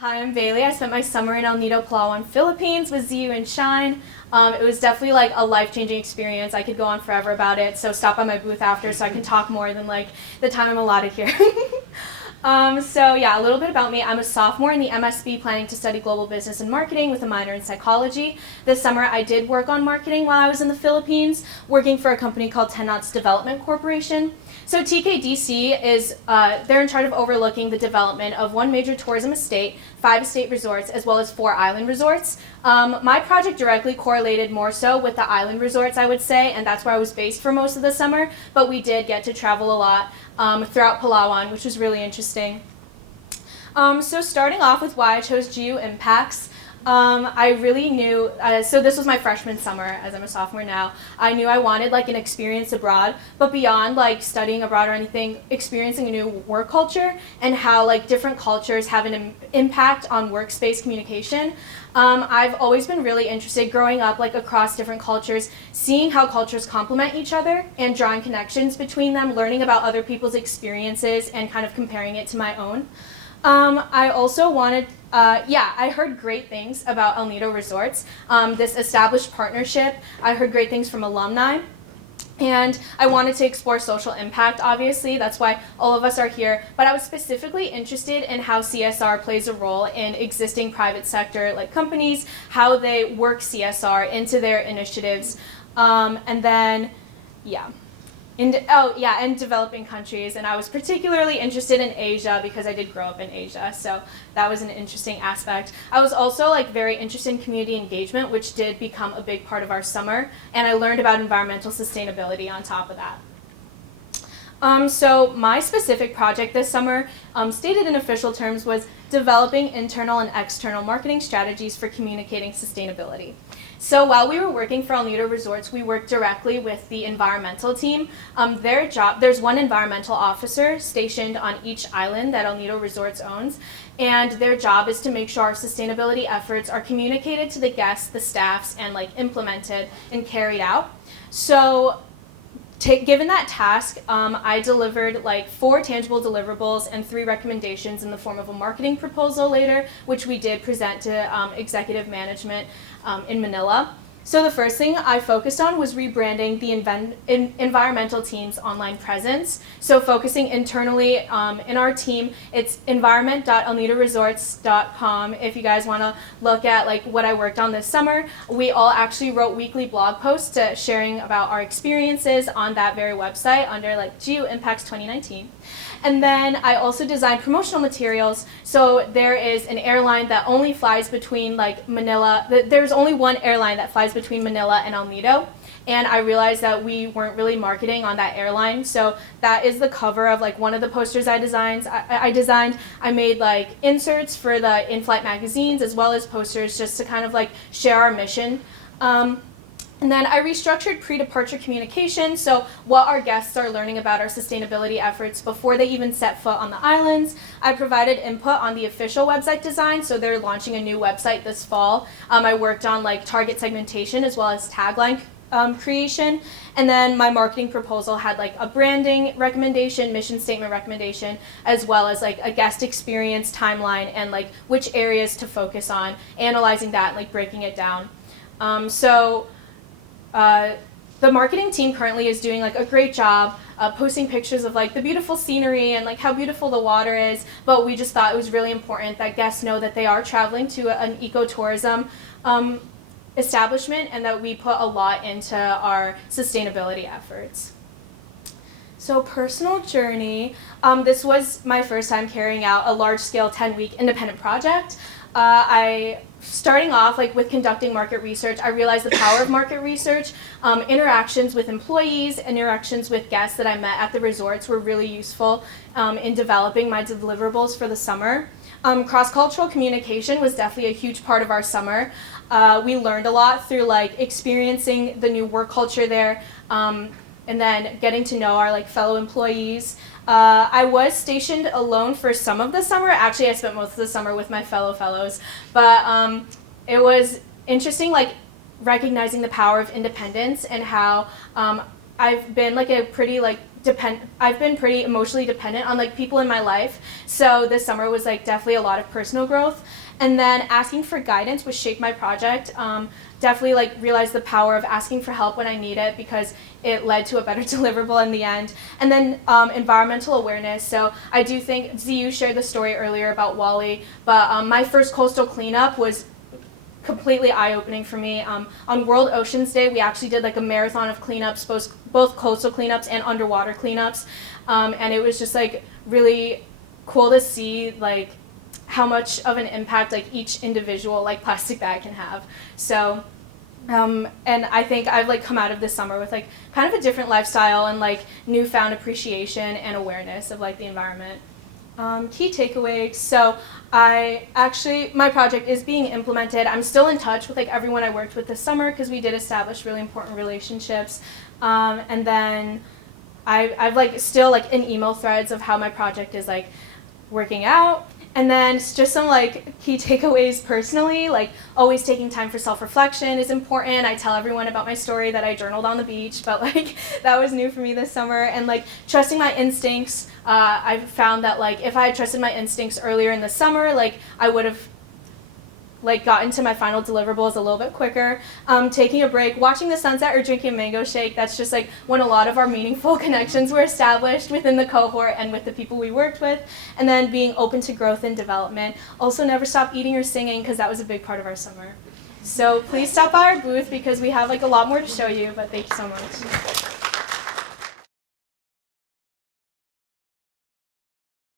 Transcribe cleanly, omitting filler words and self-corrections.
Hi, I'm Bailey. I spent my summer in El Nido, Palawan, Philippines with ZU and Shine. It was definitely like a life-changing experience. I could go on forever about it, so stop by my booth after so I can talk more than like the time I'm allotted here. So yeah, a little bit about me. I'm a sophomore in the MSB planning to study global business and marketing with a minor in psychology. This summer I did work on marketing while I was in the Philippines, working for a company called 10 Knots Development Corporation. So TKDC is, they're in charge of overlooking the development of one major tourism estate, 5 estate resorts, as well as 4 island resorts. My project directly correlated more so with the island resorts, I would say, and that's where I was based for most of the summer, but we did get to travel a lot throughout Palawan, which was really interesting. So starting off with why I chose GU Impacts, I really knew, so this was my freshman summer, as I'm a sophomore now. I knew I wanted like an experience abroad, but beyond like studying abroad or anything, experiencing a new work culture and how like different cultures have an impact on workspace communication. I've always been really interested growing up like across different cultures, seeing how cultures complement each other and drawing connections between them, learning about other people's experiences and kind of comparing it to my own. I also wanted, I heard great things about El Nido Resorts, this established partnership. I heard great things from alumni. And I wanted to explore social impact, obviously. That's why all of us are here. But I was specifically interested in how CSR plays a role in existing private sector like companies, how they work CSR into their initiatives. And developing countries. And I was particularly interested in Asia because I did grow up in Asia. So that was an interesting aspect. I was also like very interested in community engagement, which did become a big part of our summer. And I learned about environmental sustainability on top of that. So my specific project this summer, stated in official terms, was developing internal and external marketing strategies for communicating sustainability. So while we were working for El Nido Resorts, we worked directly with the environmental team. There's one environmental officer stationed on each island that El Nido Resorts owns, and their job is to make sure our sustainability efforts are communicated to the guests, the staffs, and like implemented and carried out. So given that task, I delivered like 4 tangible deliverables and 3 recommendations in the form of a marketing proposal later, which we did present to executive management in Manila. So the first thing I focused on was rebranding the environmental team's online presence. So focusing internally in our team, it's environment.elnidoresorts.com. If you guys want to look at like what I worked on this summer, we all actually wrote weekly blog posts sharing about our experiences on that very website under like GU Impacts 2019. And then I also designed promotional materials. So there is an airline that only flies between like Manila. There's only one airline that flies between Manila and El Nido. And I realized that we weren't really marketing on that airline. So that is the cover of like one of the posters I designed. I made like inserts for the in-flight magazines as well as posters just to kind of like share our mission. And then I restructured pre-departure communication, so what our guests are learning about our sustainability efforts before they even set foot on the islands. I provided input on the official website design, so they're launching a new website this fall. I worked on like target segmentation as well as tagline creation. And then my marketing proposal had like a branding recommendation, mission statement recommendation, as well as like a guest experience timeline and like which areas to focus on, analyzing that and like breaking it down. The marketing team currently is doing like a great job posting pictures of like the beautiful scenery and like how beautiful the water is, but we just thought it was really important that guests know that they are traveling to an ecotourism establishment and that we put a lot into our sustainability efforts. So personal journey, this was my first time carrying out a large-scale 10-week independent project. Starting off like with conducting market research, I realized the power of market research. Interactions with employees, interactions with guests that I met at the resorts were really useful in developing my deliverables for the summer. Cross-cultural communication was definitely a huge part of our summer. We learned a lot through like experiencing the new work culture there, and then getting to know our like fellow employees. I was stationed alone for some of the summer. Actually, I spent most of the summer with my fellows, but it was interesting like recognizing the power of independence and how I've been like a pretty like I've been pretty emotionally dependent on like people in my life. So this summer was like definitely a lot of personal growth. And then asking for guidance, which shaped my project. Definitely like realized the power of asking for help when I need it, because it led to a better deliverable in the end. And then environmental awareness. So I do think ZU shared the story earlier about Wally, but my first coastal cleanup was completely eye-opening for me. On World Oceans Day, we actually did like a marathon of cleanups, both coastal cleanups and underwater cleanups, and it was just like really cool to see like how much of an impact like each individual like plastic bag can have. So and I think I've like come out of this summer with like kind of a different lifestyle and like newfound appreciation and awareness of like the environment. Key takeaways. So my project is being implemented. I'm still in touch with like everyone I worked with this summer, because we did establish really important relationships. And then I've like still like in email threads of how my project is like working out. And then just some like key takeaways personally, like always taking time for self-reflection is important. I tell everyone about my story that I journaled on the beach, but like that was new for me this summer. And like trusting my instincts. I've found that like if I had trusted my instincts earlier in the summer, like I would have like gotten to my final deliverables a little bit quicker. Taking a break, watching the sunset, or drinking a mango shake. That's just like when a lot of our meaningful connections were established within the cohort and with the people we worked with. And then being open to growth and development. Also never stop eating or singing, because that was a big part of our summer. So please stop by our booth, because we have like a lot more to show you, but thank you so much.